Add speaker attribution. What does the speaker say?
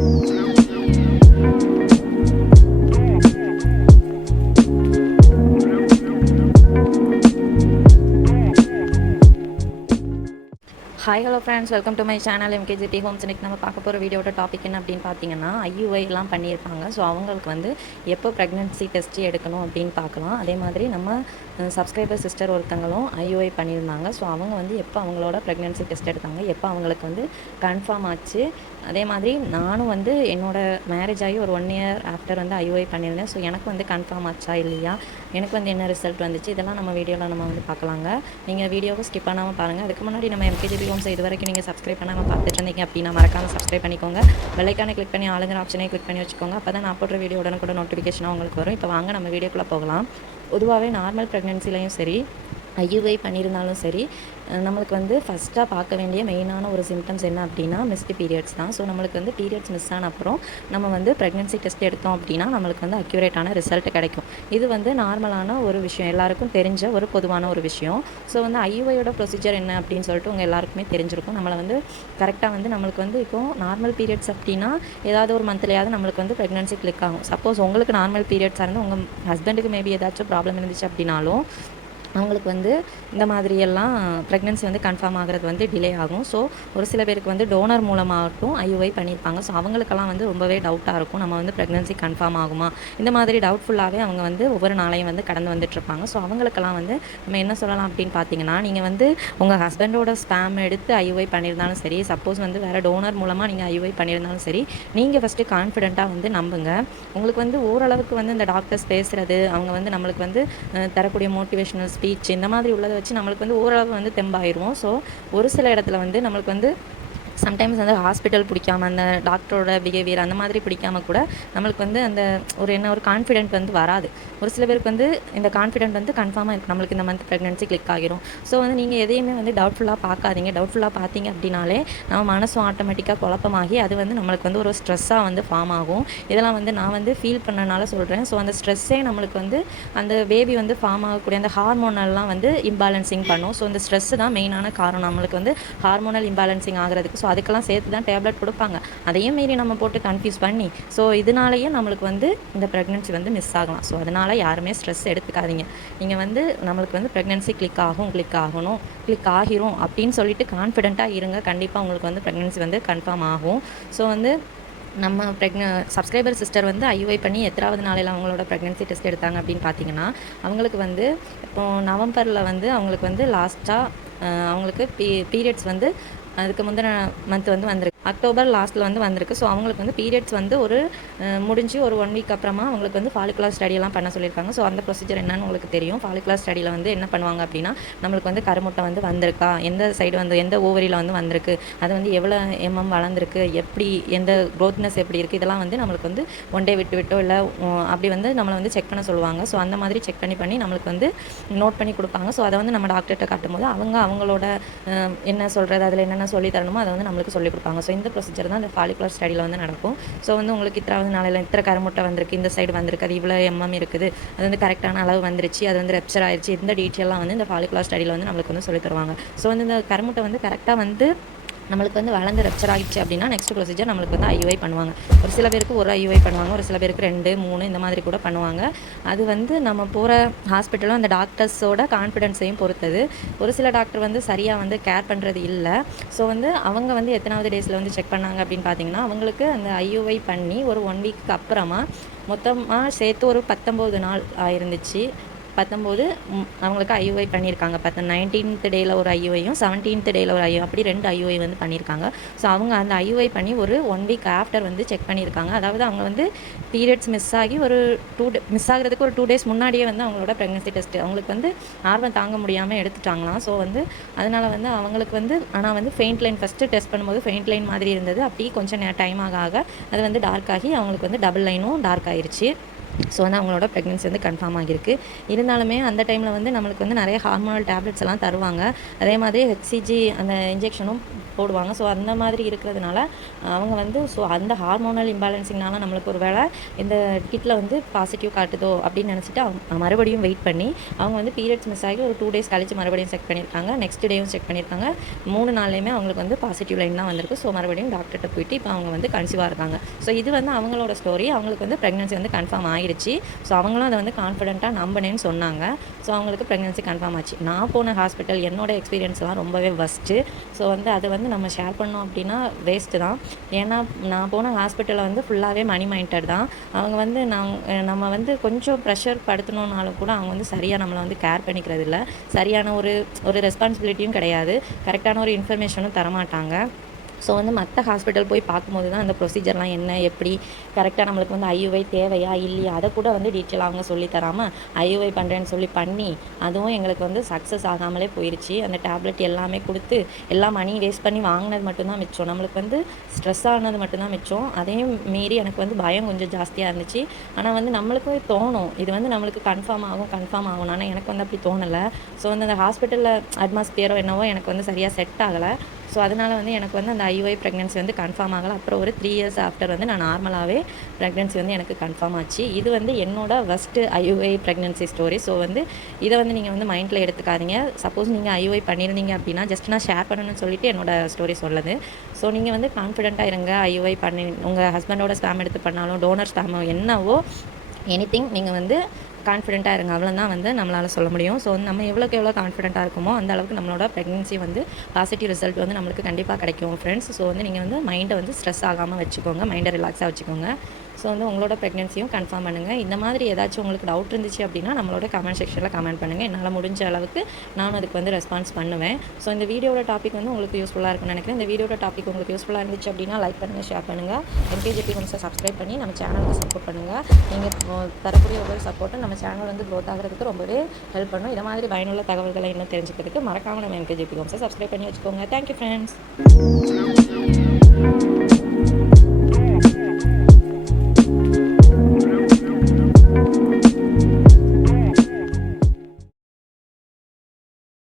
Speaker 1: Thank you. Hi hello friends welcome to my channel MKGD homes இன்னைக்கு நம்ம பார்க்க போகிற வீடியோட டாபிக் என்ன அப்படின்னு பார்த்தீங்கன்னா IUI எல்லாம் பண்ணியிருப்பாங்க ஸோ அவங்களுக்கு வந்து எப்போ ப்ரெக்னென்சி டெஸ்ட் எடுக்கணும் அப்படின்னு பார்க்கலாம். அதே மாதிரி நம்ம சப்ஸ்கிரைபர் சிஸ்டர் ஒருத்தங்களும் ஐயூஐ பண்ணியிருந்தாங்க. ஸோ அவங்க வந்து எப்போ அவங்களோட ப்ரெக்னென்சி டெஸ்ட் எடுத்தாங்க எப்போ அவங்களுக்கு வந்து கன்ஃபார்ம் ஆச்சு. அதே மாதிரி நானும் வந்து என்னோடய மேரேஜ் ஆகி ஒரு ஒன் இயர் ஆஃப்டர் வந்து ஐயூஐ பண்ணியிருந்தேன். ஸோ எனக்கு வந்து கன்ஃபார்ம் ஆச்சா இல்லையா? எனக்கு வந்து என்ன ரிசல்ட் வந்துச்சு இதெல்லாம் நம்ம வீடியோவில் நம்ம வந்து பார்க்கலாங்க. நீங்கள் வீடியோவை ஸ்கிப் பண்ணாமல் பாருங்கள் அதுக்கு முன்னாடி நம்ம எம்கேஜிபி ஹோம்ஸ் இது வரைக்கும் நீங்கள் சப்ஸ்கிரைப் பண்ணாமல் பார்த்துட்டு இருந்தீங்க அப்படின்னா மறக்காமல் சப்ஸ்கிரைப் பண்ணிக்கோங்க. வெள்ளைக்கான கிளிக் பண்ணி ஆளுங்கிற ஆப்ஷனே கிளிக் பண்ணி வச்சுக்கோங்க. அப்போ தான் நான் போடுற வீடியோ உடனுக்குடன் நோட்டிஃபிகேஷனாக உங்களுக்கு வரும். இப்போ வாங்க நம்ம வீடியோக்குள்ளே போகலாம். பொதுவாகவே நார்மல் ப்ரெக்னென்சிலையும் சரி ஐயுஐ பண்ணியிருந்தாலும் சரி நம்மளுக்கு வந்து ஃபஸ்ட்டாக பார்க்க வேண்டிய மெயினான ஒரு சிம்டம்ஸ் என்ன அப்படின்னா மிஸ்டு பீரியட்ஸ் தான். ஸோ நம்மளுக்கு வந்து பீரியட்ஸ் மிஸ் ஆன அப்புறம் நம்ம வந்து ப்ரெக்னென்சி டெஸ்ட் எடுத்தோம் அப்படின்னா நம்மளுக்கு வந்து அக்யூரேட்டான ரிசல்ட் கிடைக்கும். இது வந்து நார்மலான ஒரு விஷயம். எல்லாருக்கும் தெரிஞ்ச ஒரு பொதுவான ஒரு விஷயம். ஸோ வந்து ஐயுஐயோட ப்ரொசீஜர் என்ன அப்படின்னு சொல்லிட்டு உங்கள் எல்லாருக்குமே தெரிஞ்சிருக்கும். நம்மளை வந்து கரெக்டாக வந்து நம்மளுக்கு வந்து இப்போ நார்மல் பீரியட்ஸ் அப்படின்னா ஏதாவது ஒரு மந்த்லையாவது நம்மளுக்கு வந்து ப்ரெக்னென்சி கிளிக் ஆகும். சப்போஸ் உங்களுக்கு நார்மல் பீரியட்ஸாக இருந்து உங்கள் ஹஸ்பண்டுக்கு மேபி ஏதாச்சும் ப்ராப்ளம் இருந்துச்சு அப்படின்னாலும் அவங்களுக்கு வந்து இந்த மாதிரியெல்லாம் ப்ரெக்னென்சி வந்து கன்ஃபார்ம் ஆகிறது வந்து டிலே ஆகும். ஸோ ஒரு சில பேருக்கு வந்து டோனர் மூலமாகட்டும் ஐயுஐ பண்ணியிருப்பாங்க. ஸோ அவங்களுக்கெல்லாம் வந்து ரொம்பவே டவுட்டாக இருக்கும். நம்ம வந்து ப்ரெக்னென்சி கன்ஃபார்ம் ஆகுமா? இந்த மாதிரி டவுட்ஃபுல்லாகவே அவங்க வந்து ஒவ்வொரு நாளையும் வந்து கடந்து வந்துட்டுருப்பாங்க ஸோ அவங்களுக்கெல்லாம் வந்து நம்ம என்ன சொல்லலாம் அப்படின்னு பார்த்தீங்கன்னா நீங்கள் வந்து உங்கள் ஹஸ்பண்டோட ஸ்பேம் எடுத்து ஐயுஐ பண்ணியிருந்தாலும் சரி சப்போஸ் வந்து வேறு டோனர் மூலமாக நீங்கள் ஐயுஐ பண்ணியிருந்தாலும் சரி நீங்கள் ஃபஸ்ட்டு கான்ஃபிடென்ட்டாக வந்து நம்புங்க. உங்களுக்கு வந்து ஓரளவுக்கு வந்து இந்த டாக்டர்ஸ் பேசுகிறது அவங்க வந்து நம்மளுக்கு வந்து தரக்கூடிய மோட்டிவேஷனல்ஸ் ஸ்பீச் இந்த மாதிரி உள்ளதை வச்சு நம்மளுக்கு வந்து ஓரளவு வந்து தெம்பாயிருவோம் ஸோ ஒரு சில இடத்துல வந்து நம்மளுக்கு வந்து சம்டைம்ஸ் வந்து ஹாஸ்பிட்டல் பிடிக்காம அந்த டாக்டரோட பிஹேவியர் அந்த மாதிரி பிடிக்காம கூட நம்மளுக்கு வந்து அந்த ஒரு என்ன ஒரு கான்ஃபிடென்ட் வந்து வராது. ஒரு சில பேருக்கு வந்து இந்த கான்ஃபிடென்ட் வந்து கன்ஃபார்மாக இருக்கும் நம்மளுக்கு இந்த மந்த் ப்ரெக்னென்சி கிளிக் ஆகிரும். ஸோ வந்து நீங்கள் எதையுமே வந்து டவுட்ஃபுல்லாக பார்க்காதீங்க. டவுட்ஃபுல்லாக பார்த்தீங்க அப்படின்னாலே நம்ம மனசும் ஆட்டோமேட்டிக்காக குழப்பமாகி அது வந்து நம்மளுக்கு வந்து ஒரு ஸ்ட்ரெஸ்ஸாக வந்து ஃபார்ம் ஆகும். இதெல்லாம் வந்து நான் வந்து ஃபீல் பண்ணனால சொல்கிறேன் ஸோ அந்த ஸ்ட்ரெஸ்ஸே நம்மளுக்கு வந்து அந்த பேபி வந்து ஃபார்ம் ஆகக்கூடிய அந்த ஹார்மோனல்லாம் வந்து இம்பேலன்சிங் பண்ணும். ஸோ இந்த ஸ்ட்ரெஸ்ஸு தான் மெயினான காரணம். நம்மளுக்கு வந்து ஹார்மோனல் இம்பேலன்சிங் ஆகிறதுக்கு. ஸோ அதுக்கெல்லாம் சேர்த்து தான் டேப்லெட் கொடுப்பாங்க. அதையும் மீறி நம்ம போட்டு கன்ஃபியூஸ் பண்ணி ஸோ இதனாலேயே நம்மளுக்கு வந்து இந்த ப்ரெக்னென்சி வந்து மிஸ் ஆகலாம். ஸோ அதனால் யாருமே ஸ்ட்ரெஸ் எடுத்துக்காதீங்க. நீங்கள் வந்து நம்மளுக்கு வந்து ப்ரெக்னென்சி கிளிக் ஆகும் கிளிக் ஆகணும் கிளிக் ஆகிரும் அப்படின்னு சொல்லிட்டு கான்ஃபிடென்ட்டாக இருங்க. கண்டிப்பாக உங்களுக்கு வந்து ப்ரெக்னென்சி வந்து கன்ஃபார்ம் ஆகும். ஸோ வந்து நம்ம ப்ரெக்ன சப்ஸ்கிரைபர் சிஸ்டர் வந்து ஐஒய் பண்ணி எத்தனாவது நாளையில் அவங்களோட ப்ரெக்னென்சி டெஸ்ட் எடுத்தாங்க அப்படின்னு பார்த்தீங்கன்னா அவங்களுக்கு வந்து இப்போது நவம்பரில் வந்து அவங்களுக்கு வந்து லாஸ்ட்டாக அவங்களுக்கு பீ பீரியட்ஸ் வந்து அதுக்கு முந்தின மந்த் வந்து வந்திருக்கு. அக்டோபர் லாஸ்ட்டில் வந்து வந்திருக்கு. ஸோ அவங்களுக்கு வந்து பீரியட்ஸ் வந்து ஒரு முடிஞ்சு ஒரு ஒன் வீக் அப்புறமா அவங்களுக்கு வந்து ஃபாலிகுலர் ஸ்டடியெல்லாம் பண்ண சொல்லியிருக்காங்க. ஸோ அந்த ப்ரொசீஜர் என்னன்னு உங்களுக்கு தெரியும். ஃபாலிகுலர் ஸ்டடியில் வந்து என்ன பண்ணுவாங்க அப்படின்னா நம்மளுக்கு வந்து கருமுட்டை வந்து வந்திருக்கா? எந்த சைடு வந்து எந்த ஓவரியில் வந்து வந்திருக்கு? அது வந்து எவ்வளோ எம்எம் வளர்ந்துருக்கு? எப்படி எந்த க்ரோத்னஸ் எப்படி இருக்குது இதெல்லாம் வந்து நம்மளுக்கு வந்து ஒன் டே விட்டு விட்டோ இல்லை அப்படி வந்து நம்மளை வந்து செக் பண்ண சொல்லுவாங்க. ஸோ அந்த மாதிரி செக் பண்ணி பண்ணி நம்மளுக்கு வந்து நோட் பண்ணி கொடுப்பாங்க. ஸோ அதை வந்து நம்ம டாக்டர்கிட்ட காட்டும் போது அவங்க அவங்களோட என்ன சொல்கிறது அதில் என்னென்ன சொல்லி தரணுமோ அதை வந்து நம்மளுக்கு சொல்லி கொடுப்பாங்க. ஸோ இந்த ப்ரொசீஜர் தான் இந்த ஃபாலிகுலர் ஸ்டடியில் வந்து நடக்கும். ஸோ வந்து உங்களுக்கு இத்தனாவது நாளையில் இத்தனை கருமுட்டை வந்திருக்கு இந்த சைடு வந்திருக்கு அது இவ்வளோ எம்எம் இருக்குது. அது வந்து கரெக்டான அளவு வந்துருச்சு அது வந்து ரெப்சர் ஆயிடுச்சு இந்த டீட்டெயிலாம் வந்து இந்த ஃபாலிகுலர் ஸ்டடியில் வந்து நம்மளுக்கு வந்து சொல்லி தருவாங்க. ஸோ வந்து இந்த கருமுட்டை வந்து கரெக்டாக வந்து நம்மளுக்கு வந்து வளர்ந்து ரெப்சர் ஆகிடுச்சு அப்படின்னா நெக்ஸ்ட் ப்ரொசீஜர் நம்மளுக்கு வந்து ஐயுஐ பண்ணுவாங்க. ஒரு சில பேருக்கு ஒரு ஐயுஐ பண்ணுவாங்க ஒரு சில பேருக்கு ரெண்டு மூணு இந்த மாதிரி கூட பண்ணுவாங்க. அது வந்து நம்ம போகிற ஹாஸ்பிட்டலும் அந்த டாக்டர்ஸோட கான்ஃபிடென்ஸையும் பொறுத்தது. ஒரு சில டாக்டர் வந்து சரியாக வந்து கேர் பண்ணுறது இல்லை. ஸோ வந்து அவங்க வந்து எத்தனாவது டேஸில் வந்து செக் பண்ணாங்க அப்படின்னு பார்த்தீங்கன்னா அவங்களுக்கு அந்த ஐயுஐ பண்ணி ஒரு ஒன் வீக்கு அப்புறமா மொத்தமாக சேர்த்து ஒரு பத்தொம்போது நாள் ஆயிருந்துச்சு. பத்தொம்போது அவங்களுக்கு ஐயுஐ பண்ணியிருக்காங்க. பத்து நைன்டீன்த் டேயில் ஒரு ஐயுஐயும் செவன்டீன்த் டேயில் ஒரு ஐயோ அப்படி ரெண்டு ஐயுஐ வந்து பண்ணியிருக்காங்க. ஸோ அவங்க அந்த ஐயுஐ பண்ணி ஒரு ஒன் வீக் ஆஃப்டர் வந்து செக் பண்ணியிருக்காங்க. அதாவது அவங்க வந்து பீரியட்ஸ் மிஸ் ஆகி ஒரு டூ டே மிஸ் ஆகிறதுக்கு ஒரு டூ டேஸ் முன்னாடியே வந்து அவங்களோட ப்ரெக்னன்சி டெஸ்ட் அவங்களுக்கு வந்து ஆர்வம் தாங்க முடியாமல் எடுத்துட்டாங்களாம். ஸோ வந்து அதனால் வந்து அவங்களுக்கு வந்து ஆனால் வந்து ஃபெயிண்ட் லைன் ஃபஸ்ட்டு டெஸ்ட் பண்ணும்போது ஃபெயிண்ட் லைன் மாதிரி இருந்தது. அப்படியே கொஞ்சம் டைம் ஆக ஆக அது வந்து டார்க் ஆகி அவங்களுக்கு வந்து டபுள் லைனும் டார்க் ஆயிடுச்சு ஸோ வந்து அவங்களோட ப்ரெக்னென்சி வந்து கன்ஃபார்ம் ஆகியிருக்கு. இருந்தாலுமே அந்த டைமில் வந்து நம்மளுக்கு வந்து நிறைய ஹார்மோனல் டேப்லெட்ஸ் எல்லாம் தருவாங்க. அதே மாதிரி ஹெச்சிஜி அந்த இன்ஜெக்ஷனும் போடுவாங்க. ஸோ அந்த மாதிரி இருக்கிறதுனால அவங்க வந்து ஸோ அந்த ஹார்மோனல் இம்பேலன்ஸிங்னால நம்மளுக்கு ஒரு வேளை இந்த கிட்டில் வந்து பாசிட்டிவ் காட்டுதோ அப்படின்னு நினச்சிட்டு அவங்க மறுபடியும் வெயிட் பண்ணி அவங்க வந்து பீரியட்ஸ் மிஸ் ஆகி ஒரு டூ டேஸ் கழிச்சு மறுபடியும் செக் பண்ணியிருக்காங்க. நெக்ஸ்ட் டேவும் செக் பண்ணியிருக்காங்க. மூணு நாள்லையுமே அவங்களுக்கு வந்து பாசிட்டிவ் லைன் தான் வந்திருக்கு. ஸோ மறுபடியும் டாக்டர்கிட்ட போயிட்டு இப்போ அவங்க வந்து கன்சீவாக இருக்காங்க. ஸோ இது வந்து அவங்களோட ஸ்டோரி அவங்களுக்கு வந்து ப்ரெக்னன்சி வந்து கன்ஃபார்ம் ஆகிருக்கு ஆயிடுச்சு ஸோ அவங்களும் அதை வந்து கான்ஃபிடென்ட்டாக நம்பினேன்னு சொன்னாங்க. ஸோ அவங்களுக்கு ப்ரெக்னன்சி கன்ஃபார்ம் ஆச்சு. நான் போன ஹாஸ்பிட்டல் என்னோட எக்ஸ்பீரியன்ஸ்லாம் ரொம்பவே ஃபஸ்ட்டு ஸோ வந்து அதை வந்து நம்ம ஷேர் பண்ணோம் அப்படின்னா வேஸ்ட்டு தான். ஏன்னா நான் போன ஹாஸ்பிட்டலில் வந்து ஃபுல்லாகவே மணி மைண்டட் தான். அவங்க வந்து நான் நம்ம வந்து கொஞ்சம் ப்ரெஷர் படுத்தணுன்னாலும் கூட அவங்க வந்து சரியாக நம்மளை வந்து கேர் பண்ணிக்கிறது இல்லை சரியான ஒரு ஒரு ரெஸ்பான்சிபிலிட்டியும் கிடையாது. கரெக்டான ஒரு இன்ஃபர்மேஷனும் தரமாட்டாங்க. ஸோ வந்து மற்ற ஹாஸ்பிட்டல் போய் பார்க்கும்போது தான் அந்த ப்ரொசீஜர்லாம் என்ன எப்படி? கரெக்டாக நம்மளுக்கு வந்து ஐயுவை தேவையா இல்லையா? அதை கூட வந்து டீட்டெயிலாக அவங்க சொல்லி தராமல் ஐயுவை பண்ணுறேன்னு சொல்லி பண்ணி அதுவும் எங்களுக்கு வந்து சக்ஸஸ் ஆகாமலே போயிடுச்சு அந்த டேப்லெட் எல்லாமே கொடுத்து எல்லா மணி வேஸ்ட் பண்ணி வாங்கினது மட்டும்தான் மிச்சம். நம்மளுக்கு வந்து ஸ்ட்ரெஸ் ஆனது மட்டும்தான் மிச்சம். அதையும் மீறி எனக்கு வந்து பயம் கொஞ்சம் ஜாஸ்தியாக இருந்துச்சு. ஆனால் வந்து நம்மளுக்கும் தோணும். இது வந்து நம்மளுக்கு கன்ஃபார்ம் ஆகும் கன்ஃபார்ம் ஆகும் ஆனால் எனக்கு வந்து அப்படி தோணலை. ஸோ வந்து அந்த ஹாஸ்பிட்டலில் அட்மாஸ்பியரோ என்னவோ எனக்கு வந்து சரியாக செட் ஆகலை. ஸோ அதனால் வந்து எனக்கு வந்து அந்த ஐயுஐ ப்ரெக்னென்சி வந்து கன்ஃபார்ம் ஆகலை. அப்புறம் ஒரு த்ரீ இயர்ஸ் ஆஃப்டர் வந்து நான் நார்மலாகவே ப்ரெக்னென்சி வந்து எனக்கு கன்ஃபார்ம் ஆச்சு. இது வந்து என்னோட first IOI pregnancy story so வந்து இதை வந்து நீங்கள் வந்து மைண்டில் எடுத்துக்காதீங்க. சப்போஸ் நீங்கள் ஐஓஐ பண்ணியிருந்தீங்க அப்படின்னா ஜஸ்ட் நான் ஷேர் பண்ணணும்னு சொல்லிட்டு என்னோட ஸ்டோரி சொல்லுது. ஸோ நீங்கள் வந்து கான்ஃபிடென்ட்டாக இருங்க. ஐயுஐ பண்ணி உங்கள் ஹஸ்பண்டோட ஸ்பேம் எடுத்து பண்ணாலும் டோனர் ஸ்பேமோ என்னவோ எனி நீங்கள் வந்து கான்ஃபிடென்ட்டாக இருங்க. அவ்வளோதான் வந்து நம்மளால் சொல்ல முடியும். ஸோ நம்ம எவ்வளோக்கு எவ்வளோ கான்ஃபிடென்ட்டாக இருக்குமோ அந்த அளவுக்கு நம்மளோட ப்ரெக்னென்சி வந்து பாசிட்டிவ் ரிசல்ட் வந்து நம்மளுக்கு கண்டிப்பாக கிடைக்கும் ஃப்ரெண்ட்ஸ் ஸோ வந்து நீங்கள் வந்து மைண்டை வந்து ஸ்ட்ரெஸ் ஆகாமல் வச்சுக்கோங்க. மைண்டை ரிலாக்ஸாக வச்சுக்கோங்க. ஸோ வந்து உங்களோட ப்ரெக்னென்சியும் கன்ஃபார்ம் பண்ணுங்கள் இந்த மாதிரி ஏதாச்சும் உங்களுக்கு டவுட் இருந்துச்சு அப்படின்னா நம்மளோட கமெண்ட் செக்ஷனில் கமெண்ட் பண்ணுங்கள் என்னால் முடிஞ்ச அளவுக்கு நான் அதுக்கு வந்து ரெஸ்பான்ஸ் பண்ணுவேன். ஸோ இந்த வீடியோட டாபிக் வந்து உங்களுக்கு யூஸ்ஃபுல்லாக இருக்கும்னு நினைக்கிறேன். இந்த வீடியோட டாபிக் உங்களுக்கு யூஸ்ஃபுல்லாக இருந்துச்சு அப்படின்னா லைக் பண்ணுங்கள் ஷேர் பண்ணுங்கள் எம்கேஜிபி ஹோம்ஸை சப்ஸ்கிரைப் பண்ணி நம்ம சேனலுக்கு சப்போர்ட் பண்ணுங்கள் நீங்கள் தரக்கூடிய ஒவ்வொரு நம்ம நம்ம சேனல் வந்து க்ரோத் ஆகிறதுக்கு ரொம்பவே ஹெல்ப் பண்ணும். இதை மாதிரி பயனுள்ள தகவல்களை இன்னும் தெரிஞ்சுக்கிறதுக்கு மறக்காமல் நம்ம எம்கேஜிபி ஹோம்ஸை சப்ஸ்கிரைப் பண்ணி வச்சுக்கோங்க. Thank you friends